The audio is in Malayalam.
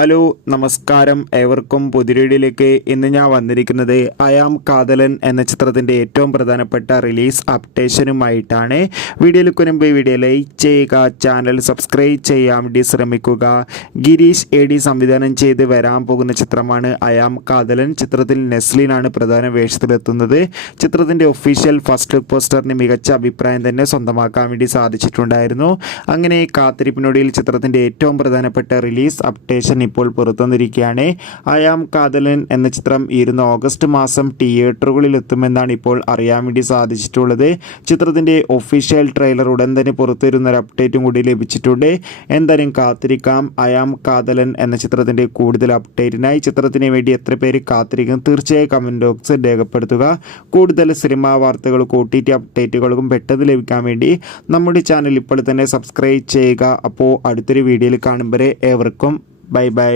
ഹലോ നമസ്കാരം, ഏവർക്കും പുതിയൊരിടിയിലേക്ക്. ഇന്ന് ഞാൻ വന്നിരിക്കുന്നത് അയാം കാതലൻ എന്ന ചിത്രത്തിൻ്റെ ഏറ്റവും പ്രധാനപ്പെട്ട റിലീസ് അപ്ഡേഷനുമായിട്ടാണ്. വീഡിയോയിലേക്ക് മുൻപ് വീഡിയോ ലൈക്ക് ചെയ്യുക, ചാനൽ സബ്സ്ക്രൈബ് ചെയ്യാൻ വേണ്ടി ശ്രമിക്കുക. ഗിരീഷ് AD സംവിധാനം ചെയ്ത് വരാൻ പോകുന്ന ചിത്രമാണ് അയാം കാതലൻ. ചിത്രത്തിൽ നെസ്ലിനാണ് പ്രധാന വേഷത്തിലെത്തുന്നത്. ചിത്രത്തിൻ്റെ ഒഫീഷ്യൽ ഫസ്റ്റ് ലുക്ക് പോസ്റ്ററിന് മികച്ച അഭിപ്രായം തന്നെ സ്വന്തമാക്കാൻ വേണ്ടി സാധിച്ചിട്ടുണ്ടായിരുന്നു. അങ്ങനെ കാത്തിരിപ്പിനൊടുവിൽ ചിത്രത്തിൻ്റെ ഏറ്റവും പ്രധാനപ്പെട്ട റിലീസ് അപ്ഡേഷൻ ഇപ്പോൾ പുറത്തുവന്നിരിക്കുകയാണ്. അയാം കാതലൻ എന്ന ചിത്രം ഓഗസ്റ്റ് മാസം തിയേറ്ററുകളിൽ എത്തുമെന്നാണ് ഇപ്പോൾ അറിയാൻ വേണ്ടി സാധിച്ചിട്ടുള്ളത്. ചിത്രത്തിൻ്റെ ഒഫീഷ്യൽ ട്രെയിലർ ഉടൻ തന്നെ പുറത്തുവരുന്ന ഒരു അപ്ഡേറ്റും കൂടി ലഭിച്ചിട്ടുണ്ട്. എന്തായാലും കാത്തിരിക്കാം. അയാം കാതലൻ എന്ന ചിത്രത്തിൻ്റെ കൂടുതൽ അപ്ഡേറ്റിനായി ചിത്രത്തിന് വേണ്ടി എത്ര പേര് കാത്തിരിക്കും? തീർച്ചയായും കമൻറ്റ് ബോക്സിൽ രേഖപ്പെടുത്തുക. കൂടുതൽ സിനിമാ വാർത്തകൾക്കും OTT അപ്ഡേറ്റുകൾക്കും പെട്ടെന്ന് ലഭിക്കാൻ വേണ്ടി നമ്മുടെ ചാനൽ ഇപ്പോൾ തന്നെ സബ്സ്ക്രൈബ് ചെയ്യുക. അപ്പോൾ അടുത്തൊരു വീഡിയോയിൽ കാണും വരെ ഏവർക്കും ബൈ ബൈ.